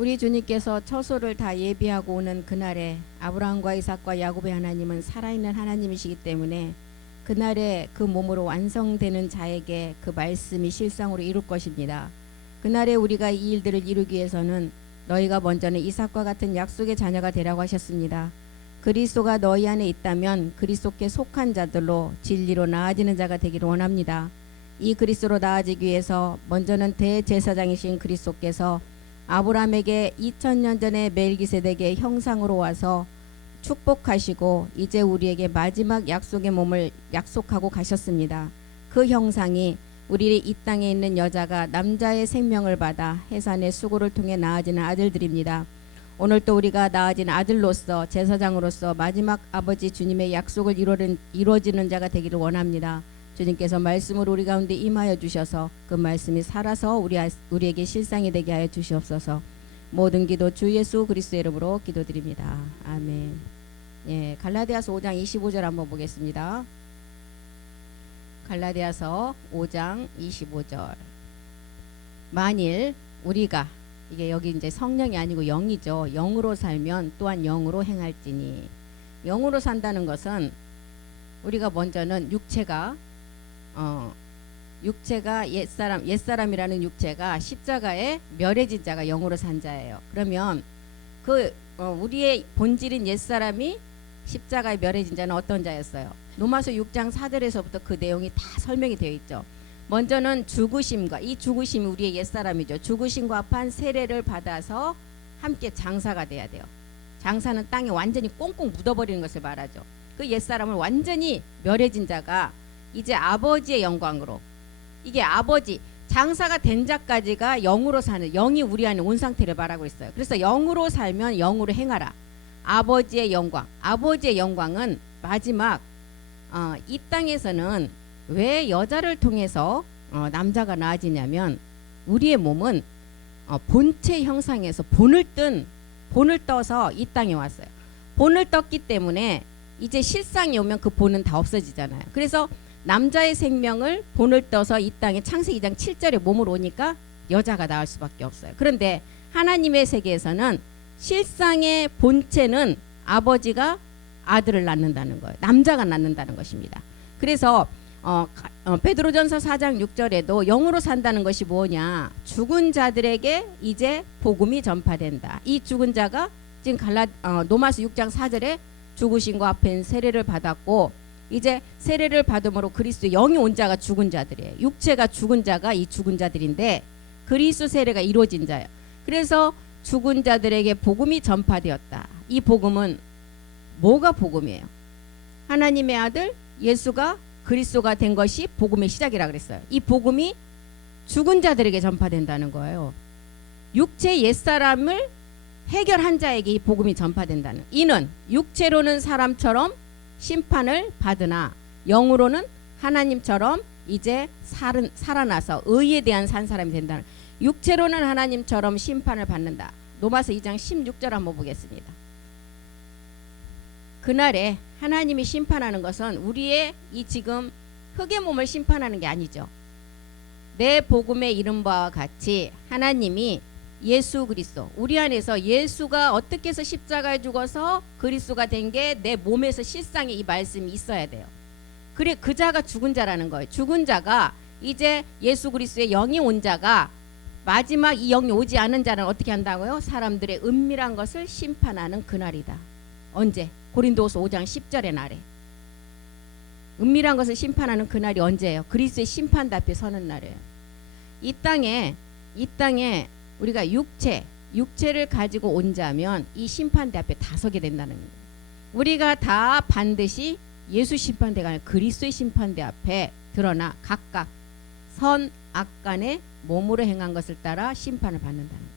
우리 주님께서 처소를 다 예비하고 오는 그날에 아브라함과 이삭과 야곱의 하나님은 살아있는 하나님이시기 때문에 그날에 그 몸으로 완성되는 자에게 그 말씀이 실상으로 이룰 것입니다. 그날에 우리가 이 일들을 이루기 위해서는 너희가 먼저는 이삭과 같은 약속의 자녀가 되라고 하셨습니다. 그리스도가 너희 안에 있다면 그리스도께 속한 자들로 진리로 나아지는 자가 되기를 원합니다. 이 그리스도로 나아지기 위해서 먼저는 대제사장이신 그리스도께서 아브라함에게 2000년 전에 멜기세덱의 형상으로 와서 축복하시고 이제 우리에게 마지막 약속의 몸을 약속하고 가셨습니다. 그 형상이 우리 이 땅에 있는 여자가 남자의 생명을 받아 해산의 수고를 통해 낳아지는 아들들입니다. 오늘 또 우리가 낳아진 아들로서 제사장으로서 마지막 아버지 주님의 약속을 이루어지는 자가 되기를 원합니다. 주님께서 말씀으로 우리 가운데 임하여 주셔서 그 말씀이 살아서 우리에게 실상이 되게 하여 주시옵소서. 모든 기도 주 예수 그리스도의 이름으로 기도드립니다. 아멘. 예, 갈라디아서 5장 25절 한번 보겠습니다. 갈라디아서 5장 25절. 만일 우리가, 이게 여기 이제 성령이 아니고 영이죠. 영으로 살면 또한 영으로 행할지니. 영으로 산다는 것은 우리가 먼저는 육체가 옛사람이라는 육체가 십자가에 멸해진 자가 영으로 산 자예요. 그러면 우리의 본질인 옛사람이 십자가에 멸해진 자는 어떤 자였어요? 로마서 6장 4절에서부터 그 내용이 다 설명이 되어 있죠. 먼저는 죽으심과, 이 죽으심이 우리의 옛사람이죠. 죽으심과 합한 세례를 받아서 함께 장사가 돼야 돼요. 장사는 땅에 완전히 꽁꽁 묻어버리는 것을 말하죠. 그 옛사람을 완전히 멸해진 자가 이제 아버지의 영광으로, 이게 아버지 장사가 된 자까지가 영으로 사는, 영이 우리 안에 온 상태를 말하고 있어요. 그래서 영으로 살면 영으로 행하라. 아버지의 영광, 아버지의 영광은 마지막 이 땅에서는 왜 여자를 통해서 남자가 나아지냐면 우리의 몸은 본체 형상에서 본을 떠서 이 땅에 왔어요. 본을 떴기 때문에 이제 실상이 오면 그 본은 다 없어지잖아요. 그래서 남자의 생명을 본을 떠서 이 땅에 창세기 2장 7절에 몸으로 오니까 여자가 나올 수밖에 없어요. 그런데 하나님의 세계에서는 실상의 본체는 아버지가 아들을 낳는다는 거예요. 남자가 낳는다는 것입니다. 그래서 베드로전서 4장 6절에도 영으로 산다는 것이 뭐냐? 죽은 자들에게 이제 복음이 전파된다. 이 죽은 자가 지금 로마서 6장 4절에 죽으신 거 앞엔 세례를 받았고 이제 세례를 받음으로 그리스도 영이 온 자가 죽은 자들이에요. 육체가 죽은 자가 이 죽은 자들인데 그리스도 세례가 이루어진 자예요. 그래서 죽은 자들에게 복음이 전파되었다. 이 복음은 뭐가 복음이에요? 하나님의 아들 예수가 그리스도가 된 것이 복음의 시작이라 그랬어요. 이 복음이 죽은 자들에게 전파된다는 거예요. 육체 옛사람을 해결한 자에게 이 복음이 전파된다는. 이는 육체로는 사람처럼 심판을 받으나 영으로는 하나님처럼 이제 살아나서 의에 대한 산 사람이 된다는. 육체로는 하나님처럼 심판을 받는다. 로마서 2장 16절 한번 보겠습니다. 그날에 하나님이 심판하는 것은 우리의 이 지금 흙의 몸을 심판하는 게 아니죠. 내 복음에 이른 바와 같이 하나님이 예수 그리스도, 우리 안에서 예수가 어떻게 해서 십자가에 죽어서 그리스도가 된 게 내 몸에서 실상에 이 말씀이 있어야 돼요. 그래 그 자가 죽은 자라는 거예요. 죽은 자가 이제 예수 그리스도의 영이 온 자가 마지막 이 영이 오지 않은 자는 어떻게 한다고요? 사람들의 은밀한 것을 심판하는 그날이다. 언제? 고린도후서 5장 10절의 날에. 은밀한 것을 심판하는 그날이 언제예요? 그리스도의 심판대 앞에 서는 날이에요. 이 땅에 우리가 육체를 가지고 온 자면 이 심판대 앞에 다 서게 된다는 거예요. 우리가 다 반드시 예수 심판대가 아니라 그리스도의 심판대 앞에 드러나 각각 선 악간의 몸으로 행한 것을 따라 심판을 받는다는 거예요.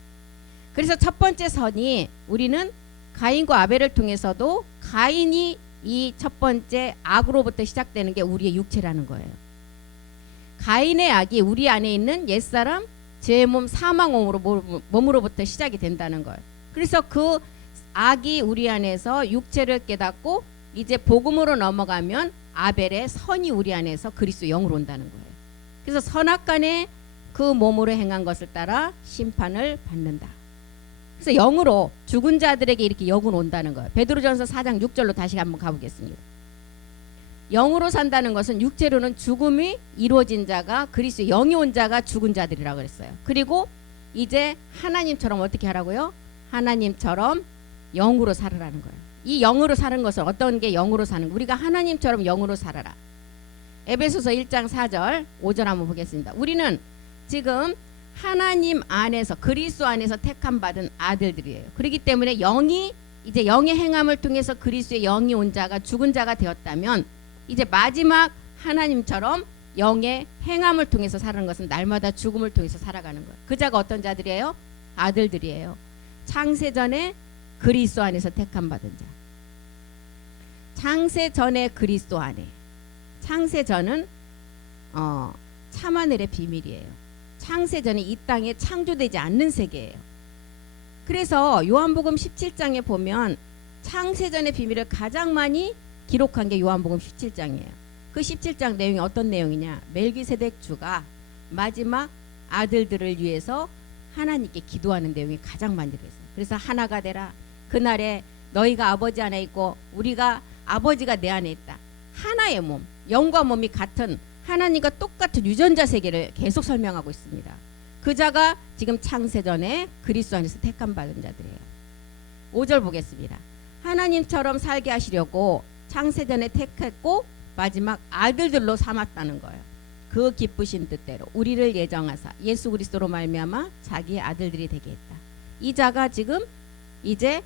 그래서 첫 번째 선이 우리는 가인과 아벨을 통해서도 가인이 이 첫 번째 악으로부터 시작되는 게 우리의 육체라는 거예요. 가인의 악이 우리 안에 있는 옛사람 제 몸 사망 몸으로부터 시작이 된다는 거예요. 그래서 그 악이 우리 안에서 육체를 깨닫고 이제 복음으로 넘어가면 아벨의 선이 우리 안에서 그리스도 영으로 온다는 거예요. 그래서 선악간에 그 몸으로 행한 것을 따라 심판을 받는다. 그래서 영으로 죽은 자들에게 이렇게 영은 온다는 거예요. 베드로전서 4장 6절로 다시 한번 가보겠습니다. 영으로 산다는 것은 육체로는 죽음이 이루어진 자가 그리스도의 영이 온 자가 죽은 자들이라고 그랬어요. 그리고 이제 하나님처럼 어떻게 하라고요? 하나님처럼 영으로 살으라는 거예요. 이 영으로 사는 것은 어떤 게 영으로 사는 거? 우리가 하나님처럼 영으로 살아라. 에베소서 1장 4절 5절 한번 보겠습니다. 우리는 지금 하나님 안에서 그리스도 안에서 택함 받은 아들들이에요. 그렇기 때문에 영이 이제 영의 행함을 통해서 그리스도의 영이 온 자가 죽은 자가 되었다면 이제 마지막 하나님처럼 영의 행함을 통해서 사는 것은 날마다 죽음을 통해서 살아가는 거예요. 그 자가 어떤 자들이에요? 아들들이에요. 창세전에 그리스도 안에서 택함 받은 자. 창세전에 그리스도 안에. 창세전은 참하늘의 비밀이에요. 창세전에 이 땅에 창조되지 않는 세계예요. 그래서 요한복음 17장에 보면 창세전의 비밀을 가장 많이 기록한 게 요한복음 17장이에요. 그 17장 내용이 어떤 내용이냐? 멜기세덱 주가 마지막 아들들을 위해서 하나님께 기도하는 내용이 가장 많이 들어있어요. 그래서 하나가 되라. 그날에 너희가 아버지 안에 있고 우리가 아버지가 내 안에 있다. 하나의 몸, 영과 몸이 같은 하나님과 똑같은 유전자 세계를 계속 설명하고 있습니다. 그 자가 지금 창세전에 그리스도 안에서 택함 받은 자들이에요. 5절 보겠습니다. 하나님처럼 살게 하시려고 창세전에 택했고 마지막 아들들로 삼았다는 거예요. 그 기쁘신 뜻대로 우리를 예정하사 예수 그리스도로 말미암아 자기의 아들들이 되게 했다. 이 자가 지금 이제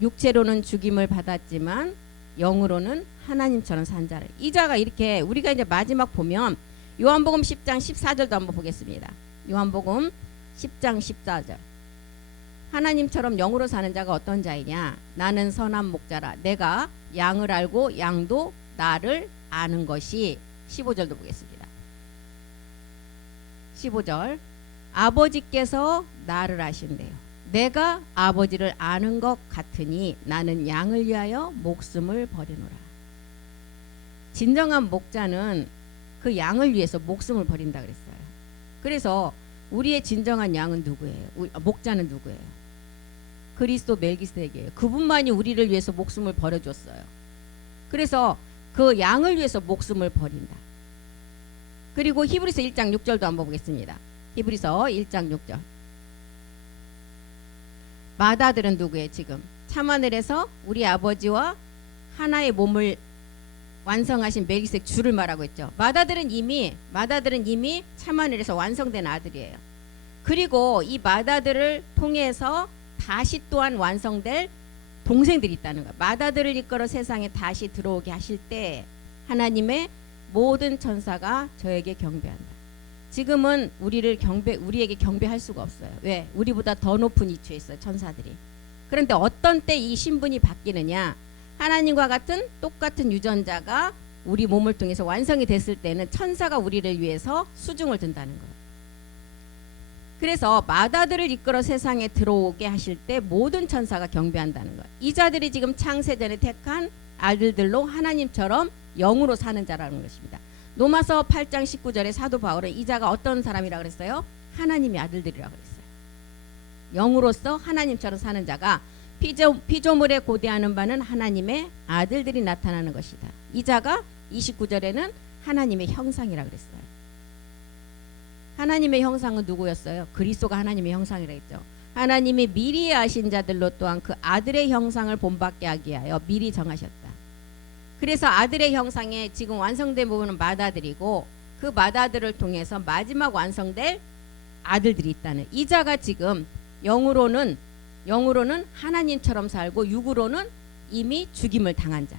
육체로는 죽임을 받았지만 영으로는 하나님처럼 산 자를. 이 자가 이렇게 우리가 이제 마지막 보면 요한복음 10장 14절도 한번 보겠습니다. 요한복음 10장 14절. 하나님처럼 영으로 사는 자가 어떤 자이냐? 나는 선한 목자라. 내가 양을 알고 양도 나를 아는 것이. 15절도 보겠습니다. 15절. 아버지께서 나를 아신대요. 내가 아버지를 아는 것 같으니 나는 양을 위하여 목숨을 버리노라. 진정한 목자는 그 양을 위해서 목숨을 버린다 그랬어요. 그래서 우리의 진정한 양은 누구예요? 목자는 누구예요? 그리스도 멜기세덱이에요. 그분만이 우리를 위해서 목숨을 버려줬어요. 그래서 그 양을 위해서 목숨을 버린다. 그리고 히브리서 1장 6절도 한번 보겠습니다. 히브리서 1장 6절. 마다들은 누구예요? 지금 참하늘에서 우리 아버지와 하나의 몸을 완성하신 멜기세덱 주를 말하고 있죠. 마다들은 이미 참하늘에서 완성된 아들이에요. 그리고 이 마다들을 통해서 다시 또한 완성될 동생들이 있다는 거예요. 마다들을 이끌어 세상에 다시 들어오게 하실 때 하나님의 모든 천사가 저에게 경배한다. 지금은 우리에게 경배할 수가 없어요. 왜? 우리보다 더 높은 위치에 있어요, 천사들이. 그런데 어떤 때 이 신분이 바뀌느냐? 하나님과 같은 똑같은 유전자가 우리 몸을 통해서 완성이 됐을 때는 천사가 우리를 위해서 수중을 든다는 거예요. 그래서 마다들을 이끌어 세상에 들어오게 하실 때 모든 천사가 경배한다는 거예요. 이 자들이 지금 창세전에 택한 아들들로 하나님처럼 영으로 사는 자라는 것입니다. 로마서 8장 19절에 사도 바울은 이 자가 어떤 사람이라 그랬어요? 하나님의 아들들이라 그랬어요. 영으로서 하나님처럼 사는 자가 피조물에 고대하는 바는 하나님의 아들들이 나타나는 것이다. 이 자가 29절에는 하나님의 형상이라 그랬어요. 하나님의 형상은 누구였어요? 그리스도가 하나님의 형상이라 했죠. 하나님이 미리 아신 자들로 또한 그 아들의 형상을 본받게 하기 위하여 미리 정하셨다. 그래서 아들의 형상에 지금 완성된 부분은 마다들이고 그 마다들을 통해서 마지막 완성될 아들들이 있다는. 이 자가 지금 영으로는 하나님처럼 살고 육으로는 이미 죽임을 당한 자.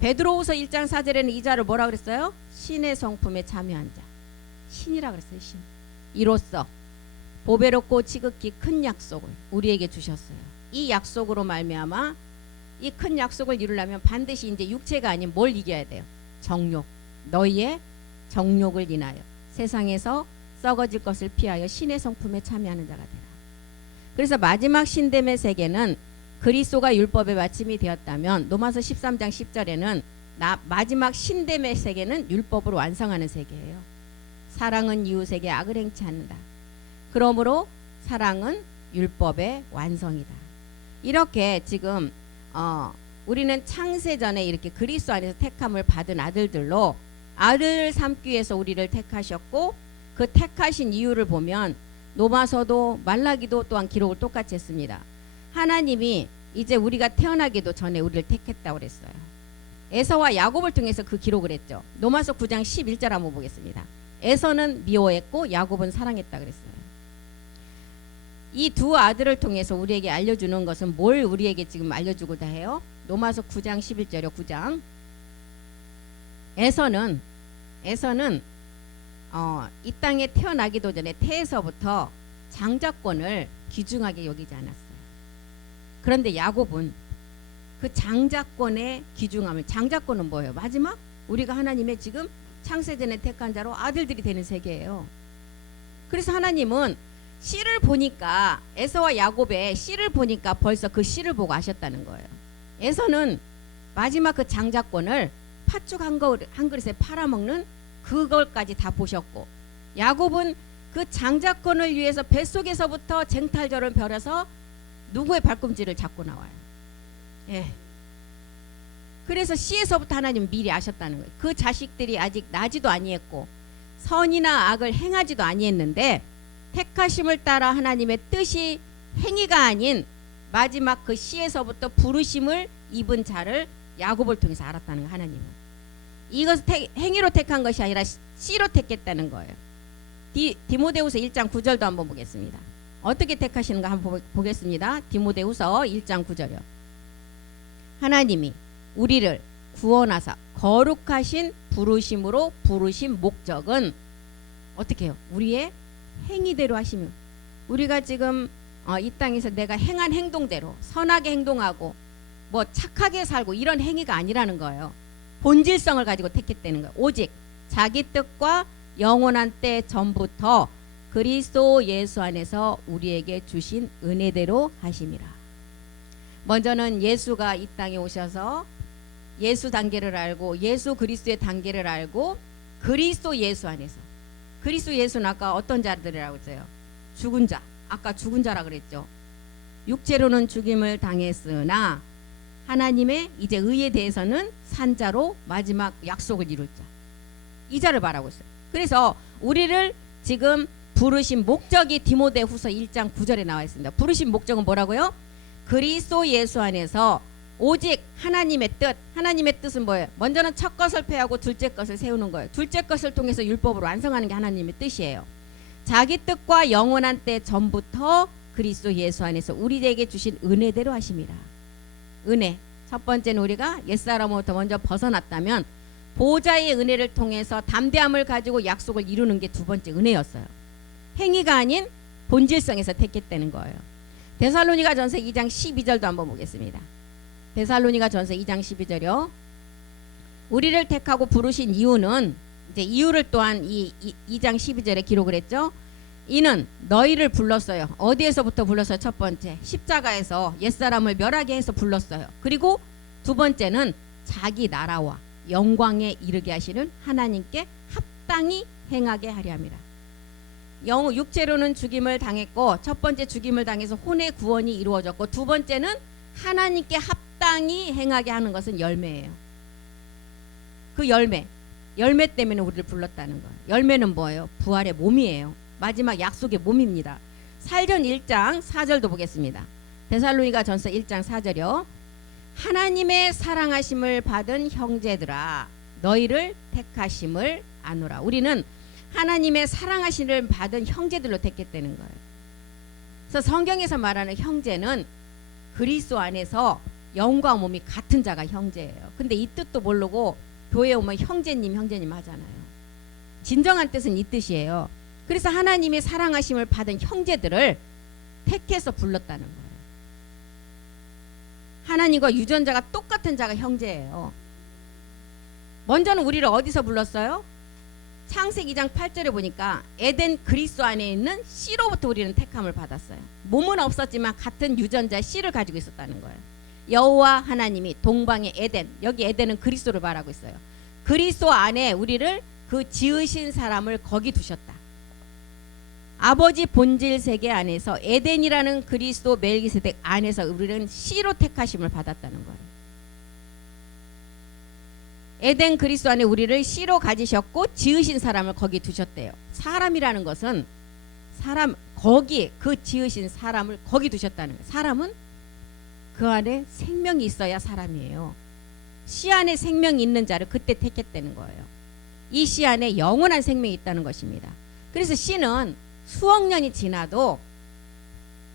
베드로후서 1장 4절에는 이 자를 뭐라 그랬어요? 신의 성품에 참여한 자. 신이라 그랬어요. 신. 이로써 보배롭고 지극히 큰 약속을 우리에게 주셨어요. 이 약속으로 말미암아 이 큰 약속을 이루려면 반드시 이제 육체가 아닌 뭘 이겨야 돼요? 정욕. 너희의 정욕을 인하여 세상에서 썩어질 것을 피하여 신의 성품에 참여하는 자가 되라. 그래서 마지막 신됨의 세계는 그리스도가 율법의 마침이 되었다면 로마서 13장 10절에는 마지막 신됨의 세계는 율법을 완성하는 세계예요. 사랑은 이웃에게 악을 행치 않는다. 그러므로 사랑은 율법의 완성이다. 이렇게 지금 우리는 창세전에 이렇게 그리스도 안에서 택함을 받은 아들들로 아들 삼기 위해서 우리를 택하셨고, 그 택하신 이유를 보면 로마서도 말라기도 또한 기록을 똑같이 했습니다. 하나님이 이제 우리가 태어나기도 전에 우리를 택했다고 그랬어요. 에서와 야곱을 통해서 그 기록을 했죠. 로마서 9장 11절 한번 보겠습니다. 에서는 미워했고 야곱은 사랑했다 그랬어요. 이 두 아들을 통해서 우리에게 알려주는 것은 뭘 우리에게 지금 알려주고자 해요? 로마서 9장 11절이요. 9장. 에서는 이 땅에 태어나기도 전에 태에서부터 장자권을 귀중하게 여기지 않았어요. 그런데 야곱은 그 장자권의 귀중함을, 장자권은 뭐예요? 마지막 우리가 하나님의 지금 창세전에 택한 자로 아들들이 되는 세계예요. 그래서 하나님은 씨를 보니까, 에서와 야곱의 씨를 보니까 벌써 그 씨를 보고 아셨다는 거예요. 에서는 마지막 그 장자권을 팥죽 한 그릇에 팔아먹는 그걸까지 다 보셨고, 야곱은 그 장자권을 위해서 뱃속에서부터 쟁탈절을 벼려서 누구의 발꿈치를 잡고 나와요. 예. 그래서 씨에서부터 하나님 미리 아셨다는 거예요. 그 자식들이 아직 나지도 아니했고 선이나 악을 행하지도 아니했는데, 택하심을 따라 하나님의 뜻이 행위가 아닌 마지막 그 씨에서부터 부르심을 입은 자를 야곱을 통해서 알았다는 거예요. 하나님은 이것을 행위로 택한 것이 아니라 씨로 택했다는 거예요. 디모데후서 1장 9절도 한번 보겠습니다. 어떻게 택하시는가 한번 보겠습니다. 디모데후서 1장 9절이요. 하나님이 우리를 구원하사 거룩하신 부르심으로 부르신 목적은 어떻게 해요? 우리의 행위대로 하시면, 우리가 지금 이 땅에서 내가 행한 행동대로 선하게 행동하고 뭐 착하게 살고 이런 행위가 아니라는 거예요. 본질성을 가지고 택했다는 거예요. 오직 자기 뜻과 영원한 때 전부터 그리스도 예수 안에서 우리에게 주신 은혜대로 하심이라. 먼저는 예수가 이 땅에 오셔서 예수 단계를 알고 예수 그리스도의 단계를 알고 그리스도 예수 안에서, 그리스도 예수는 아까 어떤 자들이라고 했어요? 죽은 자. 아까 죽은 자라 그랬죠. 육체로는 죽임을 당했으나 하나님의 이제 의에 대해서는 산 자로 마지막 약속을 이룰 자. 이 자를 말하고 있어요. 그래서 우리를 지금 부르신 목적이 디모데후서 1장 9절에 나와 있습니다. 부르신 목적은 뭐라고요? 그리스도 예수 안에서 오직 하나님의 뜻. 하나님의 뜻은 뭐예요? 먼저는 첫 것을 폐하고 둘째 것을 세우는 거예요. 둘째 것을 통해서 율법으로 완성하는 게 하나님의 뜻이에요. 자기 뜻과 영원한 때 전부터 그리스도 예수 안에서 우리에게 주신 은혜대로 하심이라. 은혜. 첫 번째는 우리가 옛사람으로부터 먼저 벗어났다면 보좌의 은혜를 통해서 담대함을 가지고 약속을 이루는 게 두 번째 은혜였어요. 행위가 아닌 본질성에서 택했다는 거예요. 데살로니가전서 2장 12절도 한번 보겠습니다. 데살로니가전서 2장 12절이요. 우리를 택하고 부르신 이유는, 이제 이유를 또한 2장 12절에 기록을 했죠. 이는 너희를 불렀어요. 어디에서부터 불렀어요? 첫 번째 십자가에서 옛사람을 멸하게 해서 불렀어요. 그리고 두 번째는 자기 나라와 영광에 이르게 하시는 하나님께 합당히 행하게 하려 함이라. 육체로는 죽임을 당했고, 첫 번째 죽임을 당해서 혼의 구원이 이루어졌고, 두 번째는 하나님께 합당히 행하게 하는 것은 열매예요. 그 열매 때문에 우리를 불렀다는 거예요. 열매는 뭐예요? 부활의 몸이에요. 마지막 약속의 몸입니다. 살전 1장 4절도 보겠습니다. 데살로니가전서 1장 4절이요. 하나님의 사랑하심을 받은 형제들아 너희를 택하심을 아노라. 우리는 하나님의 사랑하심을 받은 형제들로 택했다는 거예요. 그래서 성경에서 말하는 형제는 그리스도 안에서 영과 몸이 같은 자가 형제예요. 근데 이 뜻도 모르고 교회에 오면 형제님 하잖아요. 진정한 뜻은 이 뜻이에요. 그래서 하나님의 사랑하심을 받은 형제들을 택해서 불렀다는 거예요. 하나님과 유전자가 똑같은 자가 형제예요. 먼저는 우리를 어디서 불렀어요? 창세기 2장 8절에 보니까 에덴 그리스도 안에 있는 씨로부터 우리는 택함을 받았어요. 몸은 없었지만 같은 유전자 씨를 가지고 있었다는 거예요. 여호와 하나님이 동방의 에덴, 여기 에덴은 그리스도를 말하고 있어요. 그리스도 안에 우리를 그 지으신 사람을 거기 두셨다. 아버지 본질 세계 안에서 에덴이라는 그리스도 멜기세덱 안에서 우리는 씨로 택하심을 받았다는 거예요. 에덴 그리스도 안에 우리를 씨로 가지셨고 지으신 사람을 거기 두셨대요. 사람이라는 것은 거기 그 지으신 사람을 거기 두셨다는 거예요. 사람은 그 안에 생명이 있어야 사람이에요. 씨 안에 생명이 있는 자를 그때 택했다는 거예요. 이 씨 안에 영원한 생명이 있다는 것입니다. 그래서 씨는 수억 년이 지나도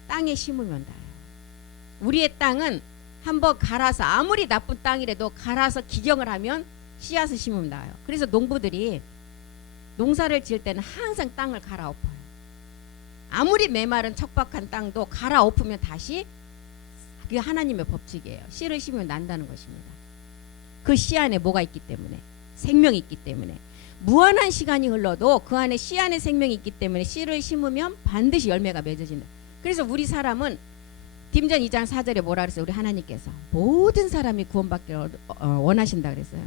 땅에 심으면 닿아요. 우리의 땅은 한번 갈아서 아무리 나쁜 땅이라도 갈아서 기경을 하면 씨앗을 심으면 닿아요. 그래서 농부들이 농사를 지을 때는 항상 땅을 갈아엎어요. 아무리 메마른 척박한 땅도 갈아엎으면 다시 그게 하나님의 법칙이에요. 씨를 심으면 난다는 것입니다. 그 씨 안에 뭐가 있기 때문에, 생명이 있기 때문에, 무한한 시간이 흘러도 그 안에 씨 안에 생명이 있기 때문에 씨를 심으면 반드시 열매가 맺어진다. 그래서 우리 사람은 딤전 2장 4절에 뭐라 그랬어요? 우리 하나님께서 모든 사람이 구원받기를 원하신다 그랬어요.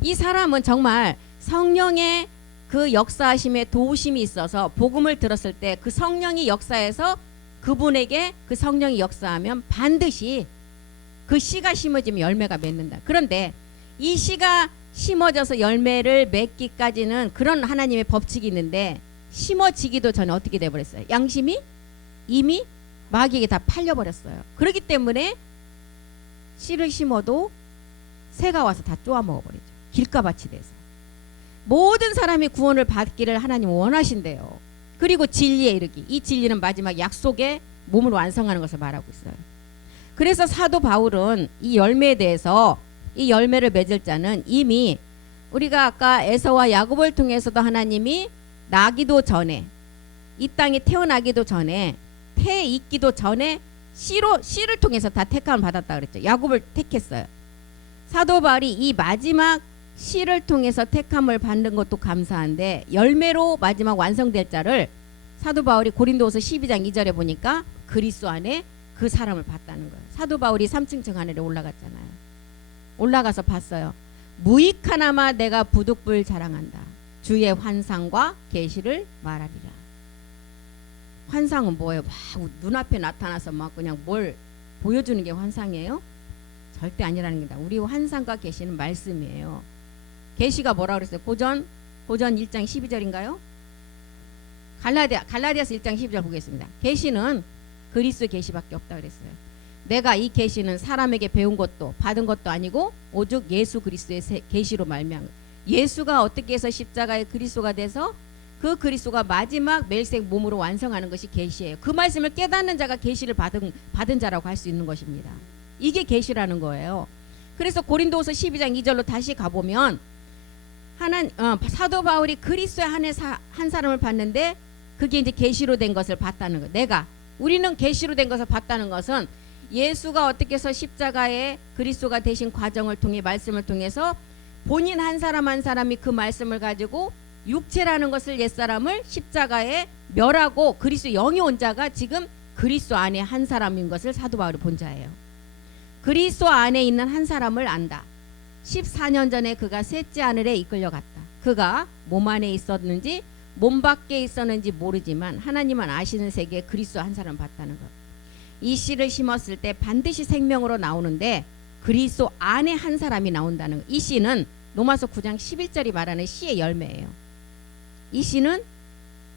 이 사람은 정말 성령의 그 역사하심에 도우심이 있어서 복음을 들었을 때 그 성령이 역사해서 그분에게 그 성령이 역사하면 반드시 그 씨가 심어지면 열매가 맺는다. 그런데 이 씨가 심어져서 열매를 맺기까지는 그런 하나님의 법칙이 있는데 심어지기도 전에 어떻게 돼버렸어요? 양심이 이미 마귀에게 다 팔려버렸어요. 그렇기 때문에 씨를 심어도 새가 와서 다 쪼아 먹어버리죠. 길가밭이 돼서. 모든 사람이 구원을 받기를 하나님 원하신대요. 그리고 진리에 이르기. 이 진리는 마지막 약속의 몸을 완성하는 것을 말하고 있어요. 그래서 사도 바울은 이 열매에 대해서 이 열매를 맺을 자는 이미 우리가 아까 에서와 야곱을 통해서도 하나님이 나기도 전에 이 땅에 태어나기도 전에 태에 있기도 전에 씨를 통해서 다 택함을 받았다 그랬죠. 야곱을 택했어요. 사도 바울이 이 마지막 씨를 통해서 택함을 받는 것도 감사한데 열매로 마지막 완성될 자를 사도 바울이 고린도후서 12장 2절에 보니까 그리스도 안에 그 사람을 봤다는 거예요. 사도 바울이 3층 하늘에 올라갔잖아요. 올라가서 봤어요. 무익하나마 내가 부득불 자랑한다. 주의 환상과 계시를 말하리라. 환상은 뭐예요? 막 눈앞에 나타나서 막 그냥 뭘 보여주는 게 환상이에요? 절대 아니라는 겁니다. 우리 환상과 계시는 말씀이에요. 계시가 뭐라 그랬어요? 고전 1장 12절인가요? 갈라디아서 1장 12절 보겠습니다. 계시는 그리스도 계시밖에 없다 그랬어요. 내가 이 계시는 사람에게 배운 것도 받은 것도 아니고 오직 예수 그리스도의 계시로 말미암아. 예수가 어떻게 해서 십자가의 그리스도가 돼서 그 그리스도가 마지막 멜색 몸으로 완성하는 것이 계시예요. 그 말씀을 깨닫는 자가 계시를 받은 자라고 할 수 있는 것입니다. 이게 계시라는 거예요. 그래서 고린도후서 12장 2절로 다시 가보면 사도 바울이 그리스도의 한 사람을 봤는데 그게 이제 계시로 된 것을 봤다는 거예요. 우리는 계시로 된 것을 봤다는 것은 예수가 어떻게 해서 십자가에 그리스도가 되신 과정을 통해 말씀을 통해서 본인 한 사람 한 사람이 그 말씀을 가지고 육체라는 것을 옛사람을 십자가에 멸하고 그리스도 영이 온 자가 지금 그리스도 안에 한 사람인 것을 사도 바울이 본 자예요. 그리스도 안에 있는 한 사람을 안다. 14년 전에 그가 셋째 하늘에 이끌려갔다. 그가 몸 안에 있었는지 몸 밖에 있었는지 모르지만 하나님은 아시는 세계에 그리스도 한 사람 봤다는 것. 이 씨를 심었을 때 반드시 생명으로 나오는데 그리스도 안에 한 사람이 나온다는 것. 이 씨는 로마서 9장 11절이 말하는 씨의 열매예요. 이 씨는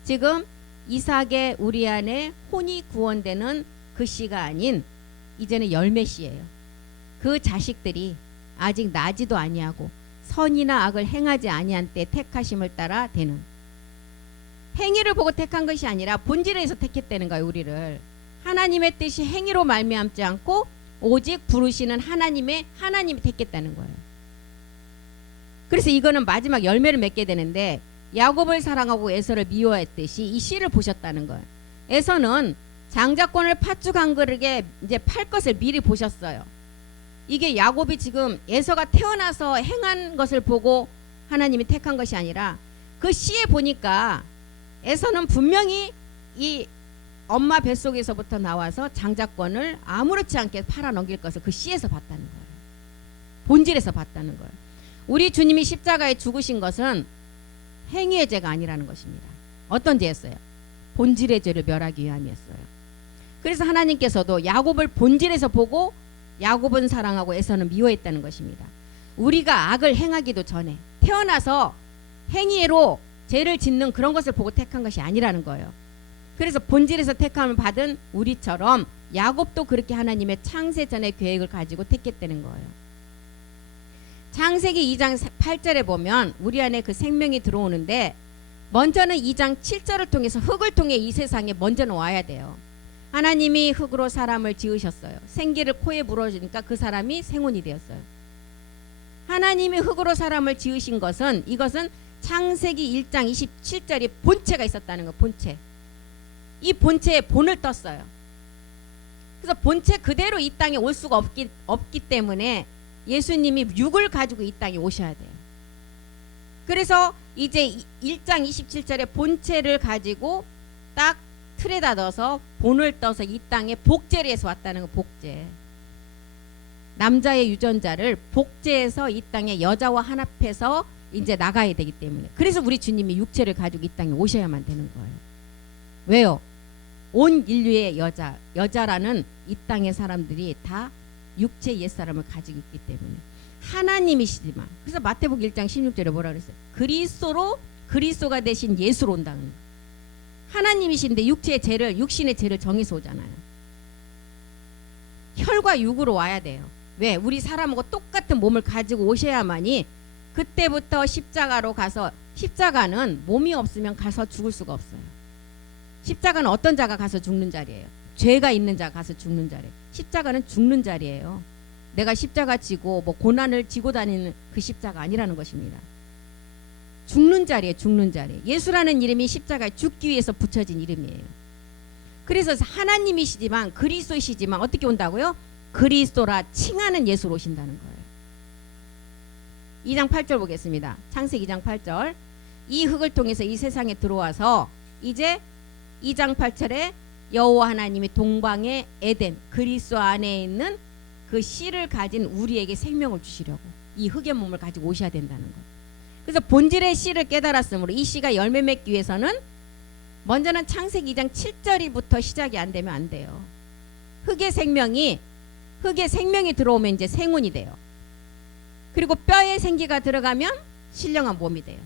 지금 이삭의 우리 안에 혼이 구원되는 그 씨가 아닌 이제는 열매 씨예요. 그 자식들이 아직 나지도 아니하고 선이나 악을 행하지 아니한 때 택하심을 따라 되는, 행위를 보고 택한 것이 아니라 본질에서 택했다는 거예요. 우리를 하나님의 뜻이 행위로 말미암지 않고 오직 부르시는 하나님이 택했다는 거예요. 그래서 이거는 마지막 열매를 맺게 되는데 야곱을 사랑하고 에서를 미워했듯이 이 씨를 보셨다는 거예요. 에서는 장자권을 팥죽 한 그릇에 이제 팔 것을 미리 보셨어요. 이게 야곱이 지금 에서가 태어나서 행한 것을 보고 하나님이 택한 것이 아니라 그 씨에 보니까 에서는 분명히 이 엄마 뱃속에서부터 나와서 장자권을 아무렇지 않게 팔아넘길 것을 그 씨에서 봤다는 거예요. 본질에서 봤다는 거예요. 우리 주님이 십자가에 죽으신 것은 행위의 죄가 아니라는 것입니다. 어떤 죄였어요? 본질의 죄를 멸하기 위함이었어요. 그래서 하나님께서도 야곱을 본질에서 보고 야곱은 사랑하고 에서는 미워했다는 것입니다. 우리가 악을 행하기도 전에 태어나서 행위로 죄를 짓는 그런 것을 보고 택한 것이 아니라는 거예요. 그래서 본질에서 택함을 받은 우리처럼 야곱도 그렇게 하나님의 창세 전의 계획을 가지고 택했다는 거예요. 창세기 2장 8절에 보면 우리 안에 그 생명이 들어오는데 먼저는 2장 7절을 통해서 흙을 통해 이 세상에 먼저는 와야 돼요. 하나님이 흙으로 사람을 지으셨어요. 생기를 코에 불어주니까 그 사람이 생혼이 되었어요. 하나님이 흙으로 사람을 지으신 것은 이것은 창세기 1장 27절에 본체가 있었다는 거. 본체. 이 본체에 본을 떴어요. 그래서 본체 그대로 이 땅에 올 수가 없기 때문에 예수님이 육을 가지고 이 땅에 오셔야 돼요. 그래서 이제 1장 27절에 본체를 가지고 딱 틀에다 넣어서 본을 떠서 이 땅에 복제를 해서 왔다는 거. 복제. 남자의 유전자를 복제해서 이 땅에 여자와 한합해서 이제 나가야 되기 때문에. 그래서 우리 주님이 육체를 가지고 이 땅에 오셔야만 되는 거예요. 왜요? 온 인류의 여자라는 이 땅의 사람들이 다 육체 옛사람을 가지고 있기 때문에 하나님이시지만. 그래서 마태복음 1장 16절에 뭐라 그랬어요? 그리스도가 대신 예수로 온다는 거예요. 하나님이신데 육신의 죄를 정해서 오잖아요. 혈과 육으로 와야 돼요. 왜? 우리 사람하고 똑같은 몸을 가지고 오셔야만이 그때부터 십자가로 가서, 십자가는 몸이 없으면 가서 죽을 수가 없어요. 십자가는 어떤 자가 가서 죽는 자리예요? 죄가 있는 자가 가서 죽는 자리예요. 십자가는 죽는 자리예요. 내가 십자가 지고 뭐 고난을 지고 다니는 그 십자가 아니라는 것입니다. 죽는 자리에 죽는 자리. 예수라는 이름이 십자가에 죽기 위해서 붙여진 이름이에요. 그래서 하나님이시지만 그리스도이시지만 어떻게 온다고요? 그리스도라 칭하는 예수로 오신다는 거예요. 2장 8절 보겠습니다. 창세기 2장 8절. 이 흙을 통해서 이 세상에 들어와서 이제 2장 8절에 여호와 하나님이 동방의 에덴 그리스도 안에 있는 그 씨를 가진 우리에게 생명을 주시려고 이 흙의 몸을 가지고 오셔야 된다는 거예요. 그래서 본질의 씨를 깨달았으므로 이 씨가 열매 맺기 위해서는 먼저는 창세기 2장 7절부터 시작이 안 되면 안 돼요. 흙의 생명이 들어오면 이제 생혼이 돼요. 그리고 뼈에 생기가 들어가면 신령한 몸이 돼요.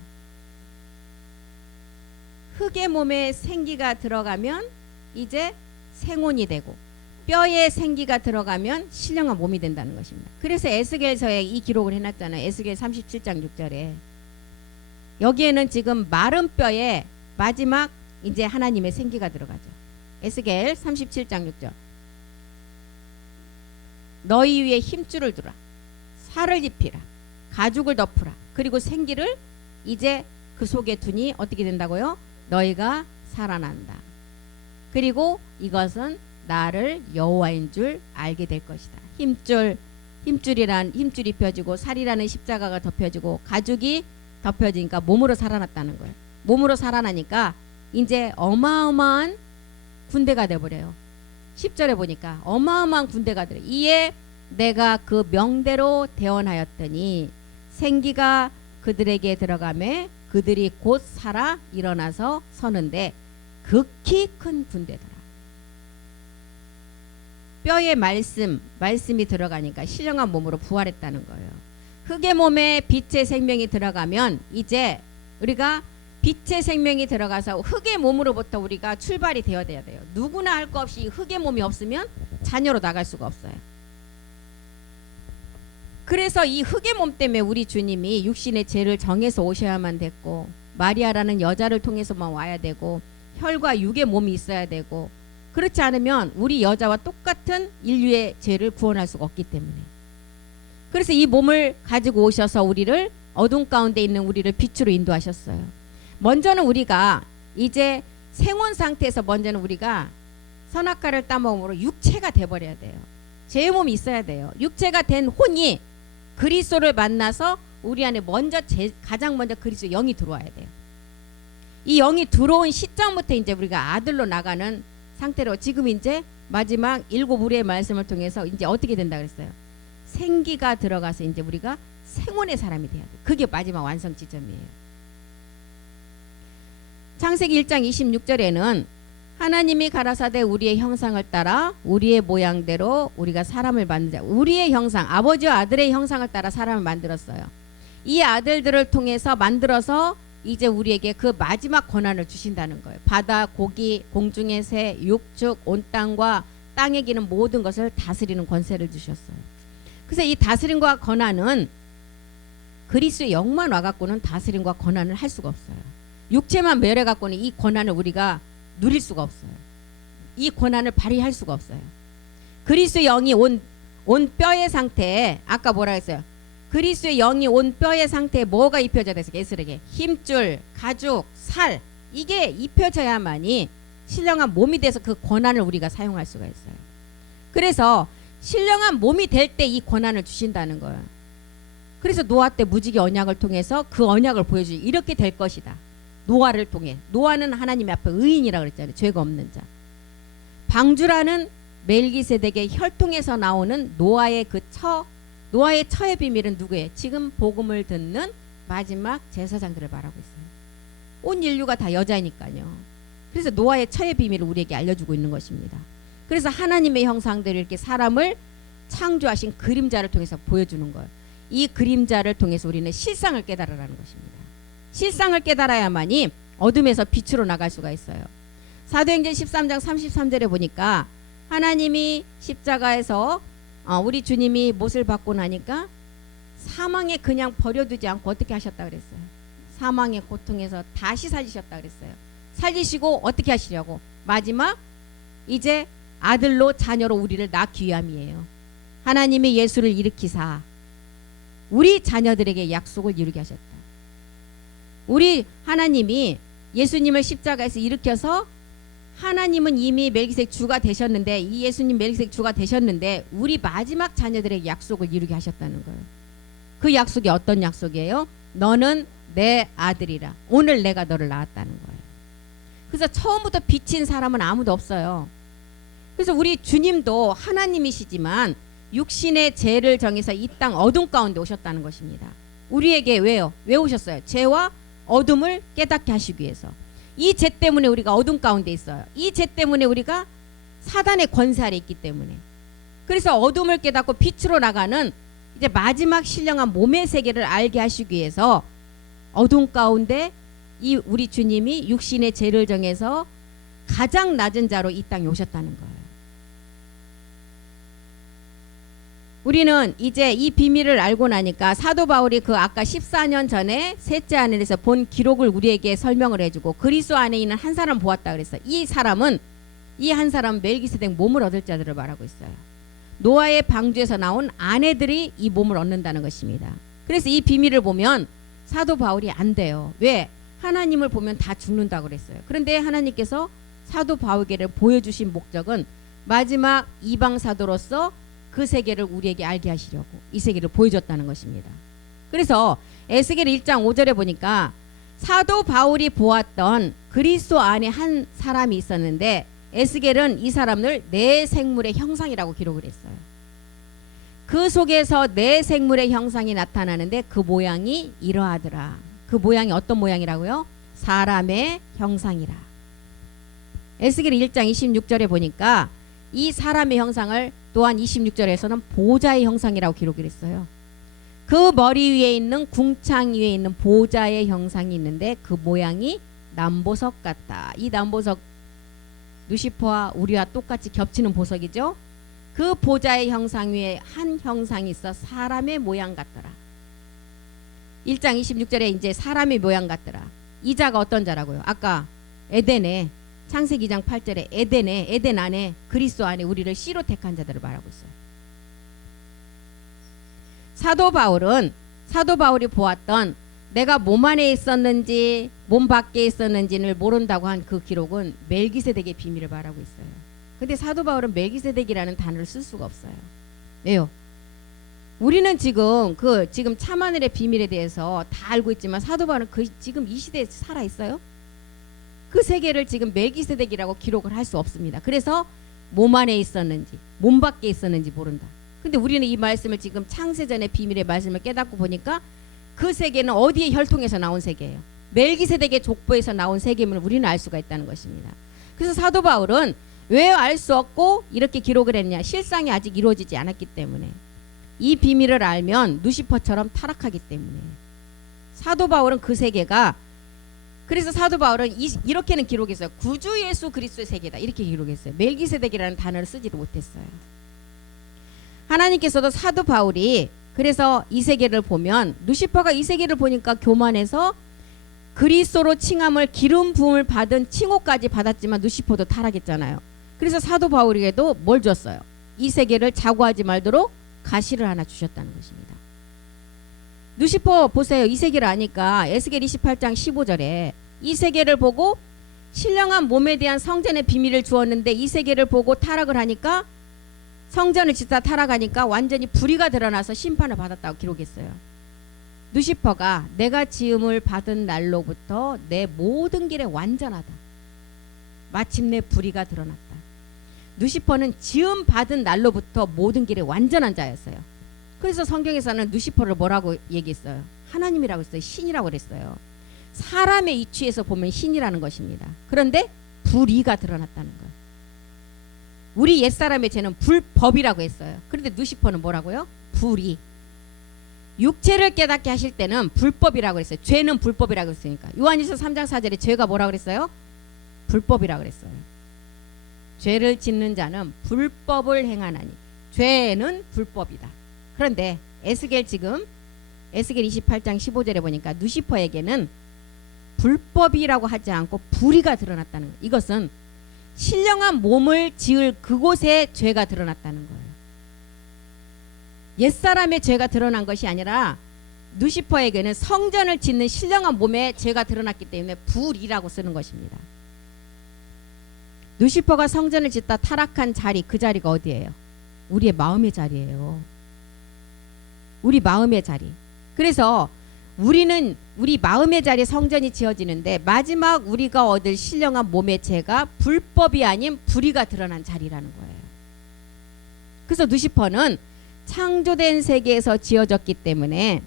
흙의 몸에 생기가 들어가면 이제 생혼이 되고 뼈에 생기가 들어가면 신령한 몸이 된다는 것입니다. 그래서 에스겔서에 이 기록을 해놨잖아요. 에스겔 37장 6절에. 여기에는 지금 마른 뼈에 마지막 이제 하나님의 생기가 들어가죠. 에스겔 37장 6절. 너희 위에 힘줄을 두라. 살을 입히라. 가죽을 덮으라. 그리고 생기를 이제 그 속에 두니 어떻게 된다고요? 너희가 살아난다. 그리고 이것은 나를 여호와인 줄 알게 될 것이다. 힘줄이 펴지고 살이라는 십자가가 덮여지고 가죽이 덮여지니까 몸으로 살아났다는 거예요. 몸으로 살아나니까 이제 어마어마한 군대가 돼버려요. 10절에 보니까 어마어마한 군대가 돼요. 이에 내가 그 명대로 대언하였더니 생기가 그들에게 들어가매 그들이 곧 살아 일어나서 서는데 극히 큰 군대더라. 뼈에 말씀이 들어가니까 신령한 몸으로 부활했다는 거예요. 흙의 몸에 빛의 생명이 들어가면 이제 우리가 빛의 생명이 들어가서 흙의 몸으로부터 우리가 출발이 되어야 돼요. 누구나 할 거 없이 흙의 몸이 없으면 자녀로 나갈 수가 없어요. 그래서 이 흙의 몸 때문에 우리 주님이 육신의 죄를 정해서 오셔야만 됐고 마리아라는 여자를 통해서만 와야 되고 혈과 육의 몸이 있어야 되고 그렇지 않으면 우리 여자와 똑같은 인류의 죄를 구원할 수가 없기 때문에 그래서 이 몸을 가지고 오셔서 우리를 어둠 가운데 있는 우리를 빛으로 인도하셨어요. 먼저는 우리가 이제 생혼 상태에서 먼저는 우리가 선악과를 따먹음으로 육체가 돼버려야 돼요. 죄의 몸이 있어야 돼요. 육체가 된 혼이 그리스도를 만나서 우리 안에 가장 먼저 그리스도 영이 들어와야 돼요. 이 영이 들어온 시점부터 이제 우리가 아들로 나가는 상태로 지금 이제 마지막 7 우리의 말씀을 통해서 이제 어떻게 된다 그랬어요? 생기가 들어가서 이제 우리가 생혼의 사람이 돼야 돼요. 그게 마지막 완성 지점이에요. 창세기 1장 26절에는 하나님이 가라사대 우리의 형상을 따라 우리의 모양대로 우리가 사람을 만들자. 우리의 형상, 아버지와 아들의 형상을 따라 사람을 만들었어요. 이 아들들을 통해서 만들어서 이제 우리에게 그 마지막 권한을 주신다는 거예요. 바다, 고기, 공중의 새, 육축, 온 땅과 땅에 기는 모든 것을 다스리는 권세를 주셨어요. 그래서 이 다스림과 권한은 그리스도의 영만 와갖고는 다스림과 권한을 할 수가 없어요. 육체만 멸해갖고는 이 권한을 우리가 누릴 수가 없어요. 이 권한을 발휘할 수가 없어요. 그리스도의 영이 온 뼈의 상태에, 아까 뭐라 했어요? 그리스도의 영이 온 뼈의 상태에 뭐가 입혀져야 됐어요? 에스겔에게 힘줄, 가죽, 살, 이게 입혀져야만이 신령한 몸이 돼서 그 권한을 우리가 사용할 수가 있어요. 그래서 신령한 몸이 될 때 이 권한을 주신다는 거예요. 그래서 노아 때 무지개 언약을 통해서 그 언약을 보여주지. 이렇게 될 것이다. 노아를 통해. 노아는 하나님 앞에 의인이라고 그랬잖아요. 죄가 없는 자. 방주라는 멜기세덱의 혈통에서 나오는 노아의 노아의 처의 비밀은 누구예요? 지금 복음을 듣는 마지막 제사장들을 말하고 있어요. 온 인류가 다 여자이니까요. 그래서 노아의 처의 비밀을 우리에게 알려주고 있는 것입니다. 그래서 하나님의 형상대로 이렇게 사람을 창조하신 그림자를 통해서 보여주는 거예요. 이 그림자를 통해서 우리는 실상을 깨달으라는 것입니다. 실상을 깨달아야만이 어둠에서 빛으로 나갈 수가 있어요. 사도행전 13장 33절에 보니까 하나님이 십자가에서 우리 주님이 못을 받고 나니까 사망에 그냥 버려두지 않고 어떻게 하셨다 그랬어요? 사망의 고통에서 다시 살리셨다 그랬어요. 살리시고 어떻게 하시려고? 마지막 이제 아들로 자녀로 우리를 낳기 위함이에요. 하나님이 예수를 일으키사 우리 자녀들에게 약속을 이루게 하셨다. 우리 하나님이 예수님을 십자가에서 일으켜서 하나님은 이미 멜기세덱 주가 되셨는데 이 예수님 멜기세덱 주가 되셨는데 우리 마지막 자녀들에게 약속을 이루게 하셨다는 거예요. 그 약속이 어떤 약속이에요? 너는 내 아들이라. 오늘 내가 너를 낳았다는 거예요. 그래서 처음부터 비친 사람은 아무도 없어요. 그래서 우리 주님도 하나님이시지만 육신의 죄를 정해서 이 땅 어둠 가운데 오셨다는 것입니다. 우리에게 왜요? 왜 오셨어요? 죄와 어둠을 깨닫게 하시기 위해서. 이 죄 때문에 우리가 어둠 가운데 있어요. 이 죄 때문에 우리가 사단의 권세 아래 있기 때문에. 그래서 어둠을 깨닫고 빛으로 나가는 이제 마지막 신령한 몸의 세계를 알게 하시기 위해서 어둠 가운데 이 우리 주님이 육신의 죄를 정해서 가장 낮은 자로 이 땅에 오셨다는 거예요. 우리는 이제 이 비밀을 알고 나니까 사도 바울이 그 아까 14년 전에 셋째 하늘에서 본 기록을 우리에게 설명을 해주고 그리스도 안에 있는 한 사람 보았다 그랬어요. 이 한 사람은 멜기세덱 몸을 얻을 자들을 말하고 있어요. 노아의 방주에서 나온 아내들이 이 몸을 얻는다는 것입니다. 그래서 이 비밀을 보면 사도 바울이 안 돼요. 왜? 하나님을 보면 다 죽는다고 그랬어요. 그런데 하나님께서 사도 바울에게 보여주신 목적은 마지막 이방 사도로서 그 세계를 우리에게 알게 하시려고 이 세계를 보여줬다는 것입니다. 그래서 에스겔 1장 5절에 보니까 사도 바울이 보았던 그리스도 안에 한 사람이 있었는데 에스겔은 이 사람을 내 생물의 형상이라고 기록을 했어요. 그 속에서 내 생물의 형상이 나타나는데 그 모양이 이러하더라. 그 모양이 어떤 모양이라고요? 사람의 형상이라. 에스겔 1장 26절에 보니까 이 사람의 형상을 또한 26절에서는 보좌의 형상이라고 기록을 했어요. 그 머리 위에 있는 궁창 위에 있는 보좌의 형상이 있는데 그 모양이 남보석 같다. 이 남보석 누시퍼와 우리와 똑같이 겹치는 보석이죠. 그 보좌의 형상 위에 한 형상이 있어 사람의 모양 같더라. 1장 26절에 이제 사람의 모양 같더라. 이 자가 어떤 자라고요? 아까 에덴에 창세기 2장 8절에 에덴 안에 그리스도 안에 우리를 씨로 택한 자들을 말하고 있어요. 사도 바울이 보았던 내가 몸 안에 있었는지 몸 밖에 있었는지를 모른다고 한 그 기록은 멜기세덱의 비밀을 말하고 있어요. 근데 사도 바울은 멜기세덱이라는 단어를 쓸 수가 없어요. 왜요? 우리는 지금 지금 참하늘의 비밀에 대해서 다 알고 있지만 사도 바울은 지금 이 시대에 살아 있어요. 그 세계를 지금 멜기세덱이라고 기록을 할 수 없습니다. 그래서 몸 안에 있었는지 몸 밖에 있었는지 모른다. 근데 우리는 이 말씀을 지금 창세전의 비밀의 말씀을 깨닫고 보니까 그 세계는 어디의 혈통에서 나온 세계예요? 멜기세덱의 족보에서 나온 세계임을 우리는 알 수가 있다는 것입니다. 그래서 사도 바울은 왜 알 수 없고 이렇게 기록을 했냐? 실상이 아직 이루어지지 않았기 때문에. 이 비밀을 알면 누시퍼처럼 타락하기 때문에. 사도 바울은 그 세계가, 그래서 사도 바울은 이렇게는 기록했어요. 구주 예수 그리스도의 세계다, 이렇게 기록했어요. 멜기세덱이라는 단어를 쓰지를 못했어요. 하나님께서도 사도 바울이, 그래서 이 세계를 보면 누시퍼가 이 세계를 보니까 교만해서 그리스도로 칭함을 기름 부음을 받은 칭호까지 받았지만 누시퍼도 타락했잖아요. 그래서 사도 바울에게도 뭘 줬어요? 이 세계를 자고하지 말도록 가시를 하나 주셨다는 것입니다. 누시퍼 보세요. 이 세계를 아니까 에스겔 28장 15절에 이 세계를 보고 신령한 몸에 대한 성전의 비밀을 주었는데 이 세계를 보고 타락을 하니까, 성전을 짓다 타락하니까 완전히 불의가 드러나서 심판을 받았다고 기록했어요. 누시퍼가 내가 지음을 받은 날로부터 내 모든 길에 완전하다, 마침내 불의가 드러났다. 누시퍼는 지음 받은 날로부터 모든 길에 완전한 자였어요. 그래서 성경에서는 누시퍼를 뭐라고 얘기했어요? 하나님이라고 했어요. 신이라고 그랬어요. 사람의 이치에서 보면 신이라는 것입니다. 그런데 불의가 드러났다는 거예요. 우리 옛사람의 죄는 불법이라고 했어요. 그런데 누시퍼는 뭐라고요? 불의. 육체를 깨닫게 하실 때는 불법이라고 그랬어요. 죄는 불법이라고 했으니까. 요한일서 3장 4절에 죄가 뭐라고 그랬어요? 불법이라고 그랬어요. 죄를 짓는 자는 불법을 행하나니 죄는 불법이다. 그런데 에스겔 28장 15절에 보니까 누시퍼에게는 불법이라고 하지 않고 불의가 드러났다는 거예요. 이것은 신령한 몸을 지을 그곳에 죄가 드러났다는 거예요. 옛사람의 죄가 드러난 것이 아니라 누시퍼에게는 성전을 짓는 신령한 몸에 죄가 드러났기 때문에 불의라고 쓰는 것입니다. 누시퍼가 성전을 짓다 타락한 자리, 그 자리가 어디예요? 우리의 마음의 자리예요. 우리 마음의 자리. 그래서 우리는 우리 마음의 자리에 성전이 지어지는데 마지막 우리가 얻을 신령한 몸의 죄가 불법이 아닌 불의가 드러난 자리라는 거예요. 그래서 누시퍼는 창조된 세계에서 지어졌기 때문에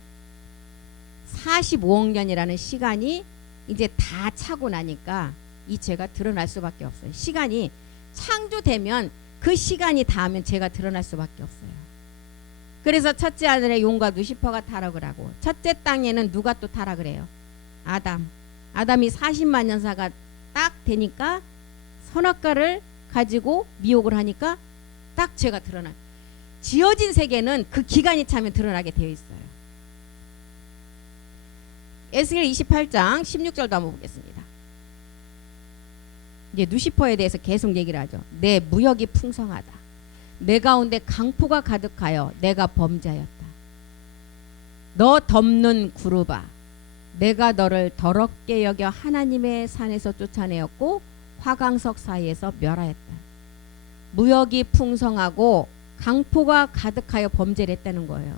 45억 년이라는 시간이 이제 다 차고 나니까 이 죄가 드러날 수밖에 없어요. 시간이 창조되면 그 시간이 닿으면 죄가 드러날 수밖에 없어요. 그래서 첫째 하늘에 용과 누시퍼가 타락을 하고, 첫째 땅에는 누가 또 타락을 해요? 아담이 40만 년사가 딱 되니까 선악과를 가지고 미혹을 하니까 딱 죄가 드러나. 지어진 세계는 그 기간이 차면 드러나게 되어 있어요. 에스겔 28장 16절도 한번 보겠습니다. 이제 누시퍼에 대해서 계속 얘기를 하죠. 내 무역이 풍성하다. 내 가운데 강포가 가득하여 내가 범죄하였다. 너 덮는 구루바, 내가 너를 더럽게 여겨 하나님의 산에서 쫓아내었고 화강석 사이에서 멸하였다. 무역이 풍성하고 강포가 가득하여 범죄를 했다는 거예요.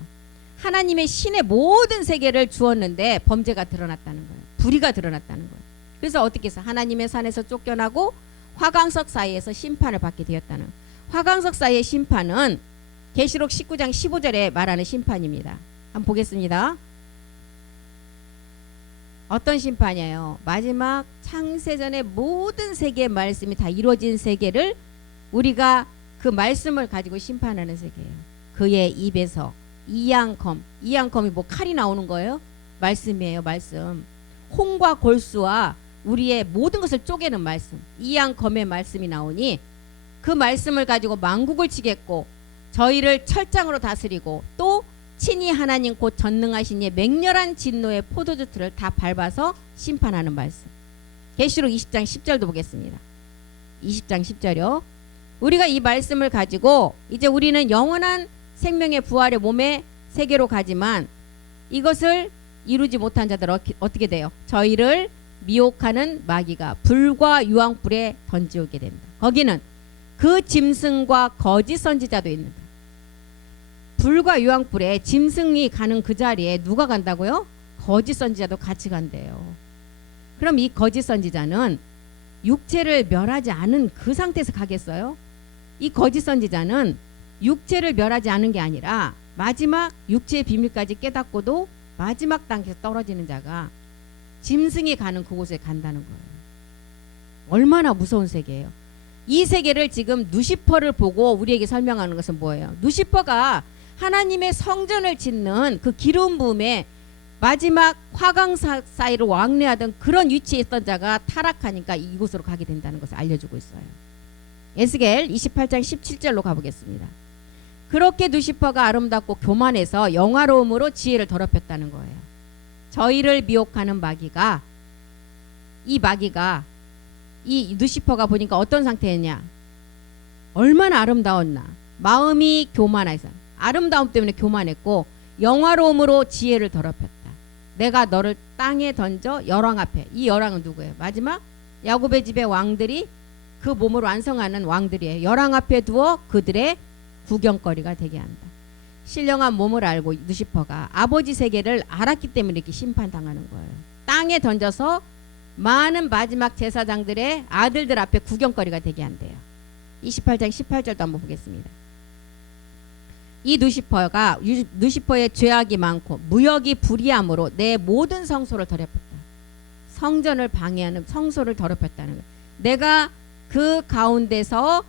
하나님의 신의 모든 세계를 주었는데 범죄가 드러났다는 거예요. 불의가 드러났다는 거예요. 그래서 어떻게 해서 하나님의 산에서 쫓겨나고 화강석 사이에서 심판을 받게 되었다는 거예요. 화강석 사이의 심판은 계시록 19장 15절에 말하는 심판입니다. 한번 보겠습니다. 어떤 심판이에요? 마지막 창세전의 모든 세계의 말씀이 다 이루어진 세계를 우리가 그 말씀을 가지고 심판하는 세계예요. 그의 입에서 이양컴이 뭐 칼이 나오는 거예요? 말씀이에요. 말씀. 홍과 골수와 우리의 모든 것을 쪼개는 말씀, 이양검의 말씀이 나오니 그 말씀을 가지고 만국을 치겠고 저희를 철장으로 다스리고 또 친히 하나님 곧 전능하신 이의 맹렬한 진노의 포도주틀을 다 밟아서 심판하는 말씀. 계시록 20장 10절도 보겠습니다. 20장 10절이요. 우리가 이 말씀을 가지고 이제 우리는 영원한 생명의 부활의 몸의 세계로 가지만 이것을 이루지 못한 자들 어떻게 돼요? 저희를 미혹하는 마귀가 불과 유황불에 던지오게 됩니다. 거기는 그 짐승과 거짓 선지자도 있는다. 불과 유황불에 짐승이 가는 그 자리에 누가 간다고요? 거짓 선지자도 같이 간대요. 그럼 이 거짓 선지자는 육체를 멸하지 않은 그 상태에서 가겠어요? 이 거짓 선지자는 육체를 멸하지 않은 게 아니라 마지막 육체의 비밀까지 깨닫고도 마지막 단계에서 떨어지는 자가 짐승이 가는 그곳에 간다는 거예요. 얼마나 무서운 세계예요. 이 세계를 지금 누시퍼를 보고 우리에게 설명하는 것은 뭐예요? 누시퍼가 하나님의 성전을 짓는 그 기름 부음에 마지막 화강 사이를 왕래하던 그런 위치에 있던 자가 타락하니까 이곳으로 가게 된다는 것을 알려주고 있어요. 에스겔 28장 17절로 가보겠습니다. 그렇게 누시퍼가 아름답고 교만해서 영화로움으로 지혜를 더럽혔다는 거예요. 저희를 미혹하는 마귀가, 이 누시퍼가 보니까 어떤 상태였냐, 얼마나 아름다웠나. 마음이 교만해서, 아름다움 때문에 교만했고 영화로움으로 지혜를 더럽혔다. 내가 너를 땅에 던져 열왕 앞에. 이 열왕은 누구예요? 마지막 야곱의 집의 왕들이 그 몸을 완성하는 왕들이에요. 열왕 앞에 두어 그들의 구경거리가 되게 한다. 신령한 몸을 알고 누시퍼가 아버지 세계를 알았기 때문에 이렇게 심판당하는 거예요. 땅에 던져서 많은 마지막 제사장들의 아들들 앞에 구경거리가 되게 한대요. 28장 18절도 한번 보겠습니다. 이 누시퍼의 죄악이 많고 무역이 불의함으로 내 모든 성소를 더럽혔다. 성전을 방해하는 성소를 더럽혔다는 거예요. 내가 그 가운데서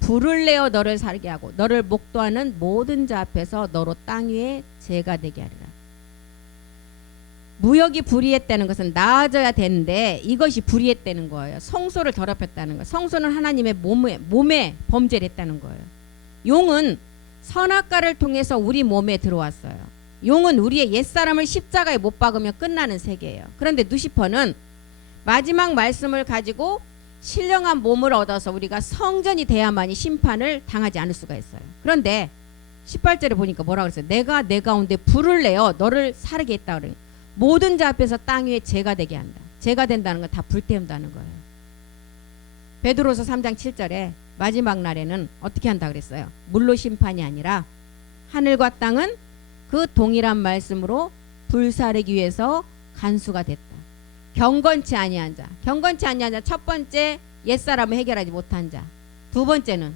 불을 내어 너를 살게 하고 너를 목도하는 모든 자 앞에서 너로 땅 위에 죄가 되게 하리라. 무역이 불의했다는 것은 나아져야 되는데 이것이 불의했다는 거예요. 성소를 더럽혔다는 거예요. 성소는 하나님의 몸에 범죄를 했다는 거예요. 용은 선악과를 통해서 우리 몸에 들어왔어요. 용은 우리의 옛사람을 십자가에 못 박으면 끝나는 세계예요. 그런데 누시퍼는 마지막 말씀을 가지고 신령한 몸을 얻어서 우리가 성전이 돼야만이 심판을 당하지 않을 수가 있어요. 그런데 18절에 보니까 뭐라고 그랬어요? 내가 내 가운데 불을 내어 너를 사르게 했다 그래요. 모든 자 앞에서 땅 위에 죄가 되게 한다. 죄가 된다는 건 다 불태운다는 거예요. 베드로서 3장 7절에 마지막 날에는 어떻게 한다 그랬어요? 물로 심판이 아니라 하늘과 땅은 그 동일한 말씀으로 불사르기 위해서 간수가 됐다. 경건치 아니한 자. 경건치 아니한 자, 첫 번째 옛사람을 해결하지 못한 자. 두 번째는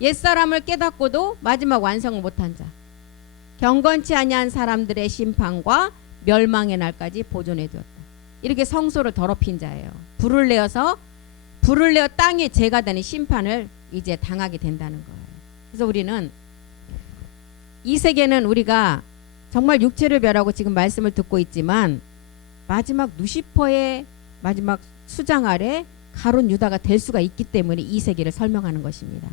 옛사람을 깨닫고도 마지막 완성을 못한 자. 경건치 아니한 사람들의 심판과 멸망의 날까지 보존해 두었다. 이렇게 성소를 더럽힌 자예요. 불을 내어 땅에 죄가 되는 심판을 이제 당하게 된다는 거예요. 그래서 우리는 이 세계는 우리가 정말 육체를 멸하고 지금 말씀을 듣고 있지만 마지막 누시퍼의 마지막 수장 아래 가룟 유다가 될 수가 있기 때문에 이 세계를 설명하는 것입니다.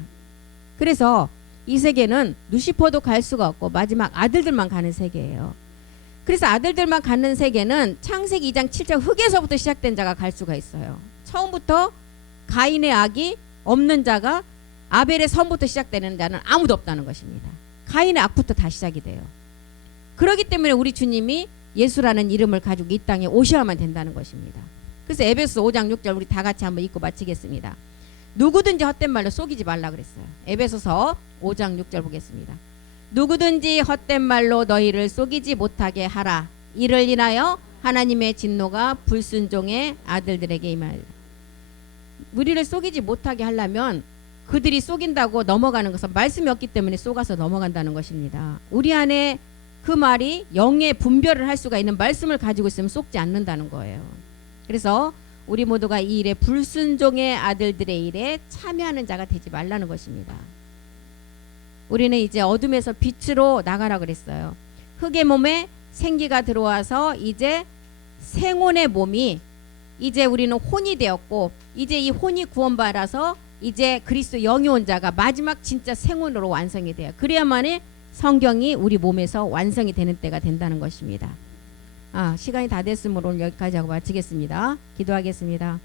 그래서 이 세계는 누시퍼도 갈 수가 없고 마지막 아들들만 가는 세계예요. 그래서 아들들만 가는 세계는 창세기 2장 7절 흙에서부터 시작된 자가 갈 수가 있어요. 처음부터 가인의 악이 없는 자가 아벨의 선부터 시작되는 자는 아무도 없다는 것입니다. 가인의 악부터 다 시작이 돼요. 그렇기 때문에 우리 주님이 예수라는 이름을 가지고 이 땅에 오셔야만 된다는 것입니다. 그래서 에베소 5장 6절 우리 다 같이 한번 읽고 마치겠습니다. 누구든지 헛된 말로 속이지 말라 그랬어요. 에베소서 5장 6절 보겠습니다. 누구든지 헛된 말로 너희를 속이지 못하게 하라. 이를 인하여 하나님의 진노가 불순종의 아들들에게 임하리라. 우리를 속이지 못하게 하려면 그들이 속인다고 넘어가는 것은 말씀이 없기 때문에 속아서 넘어간다는 것입니다. 우리 안에 그 말이 영의 분별을 할 수가 있는 말씀을 가지고 있으면 속지 않는다는 거예요. 그래서 우리 모두가 이 일에 불순종의 아들들의 일에 참여하는 자가 되지 말라는 것입니다. 우리는 이제 어둠에서 빛으로 나가라 그랬어요. 흙의 몸에 생기가 들어와서 이제 생혼의 몸이 이제 우리는 혼이 되었고 이제 이 혼이 구원받아서 이제 그리스도 영이 온 자가 마지막 진짜 생혼으로 완성이 돼요. 그래야만이 성경이 우리 몸에서 완성이 되는 때가 된다는 것입니다. 시간이 다 됐으므로 오늘 여기까지 하고 마치겠습니다. 기도하겠습니다.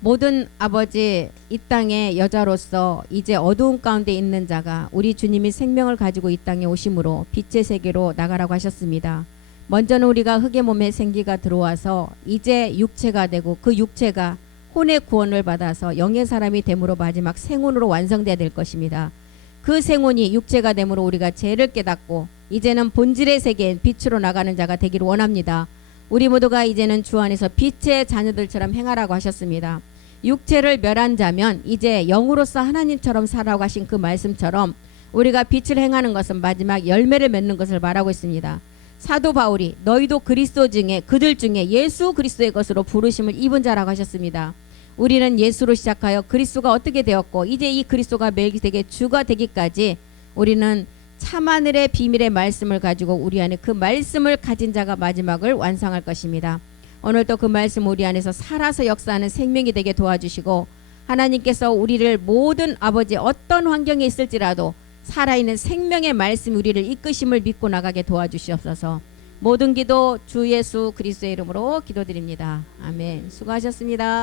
모든 아버지, 이 땅의 여자로서 이제 어두운 가운데 있는 자가 우리 주님이 생명을 가지고 이 땅에 오심으로 빛의 세계로 나가라고 하셨습니다. 먼저는 우리가 흙의 몸에 생기가 들어와서 이제 육체가 되고 그 육체가 혼의 구원을 받아서 영의 사람이 됨으로 마지막 생혼으로 완성돼야 될 것입니다. 그 생혼이 육체가 됨으로 우리가 죄를 깨닫고 이제는 본질의 세계에 빛으로 나가는 자가 되기를 원합니다. 우리 모두가 이제는 주 안에서 빛의 자녀들처럼 행하라고 하셨습니다. 육체를 멸한 자면 이제 영으로서 하나님처럼 살아가고 하신 그 말씀처럼 우리가 빛을 행하는 것은 마지막 열매를 맺는 것을 말하고 있습니다. 사도 바울이 너희도 그리스도 중에 그들 중에 예수 그리스도의 것으로 부르심을 입은 자라고 하셨습니다. 우리는 예수로 시작하여 그리스도가 어떻게 되었고 이제 이 그리스도가 멜기세덱의 주가 되기까지 우리는 참하늘의 비밀의 말씀을 가지고 우리 안에 그 말씀을 가진 자가 마지막을 완성할 것입니다. 오늘도 그 말씀 우리 안에서 살아서 역사하는 생명이 되게 도와주시고 하나님께서 우리를 모든 아버지 어떤 환경에 있을지라도 살아있는 생명의 말씀 우리를 이끄심을 믿고 나가게 도와주시옵소서. 모든 기도 주 예수 그리스도의 이름으로 기도드립니다. 아멘. 수고하셨습니다.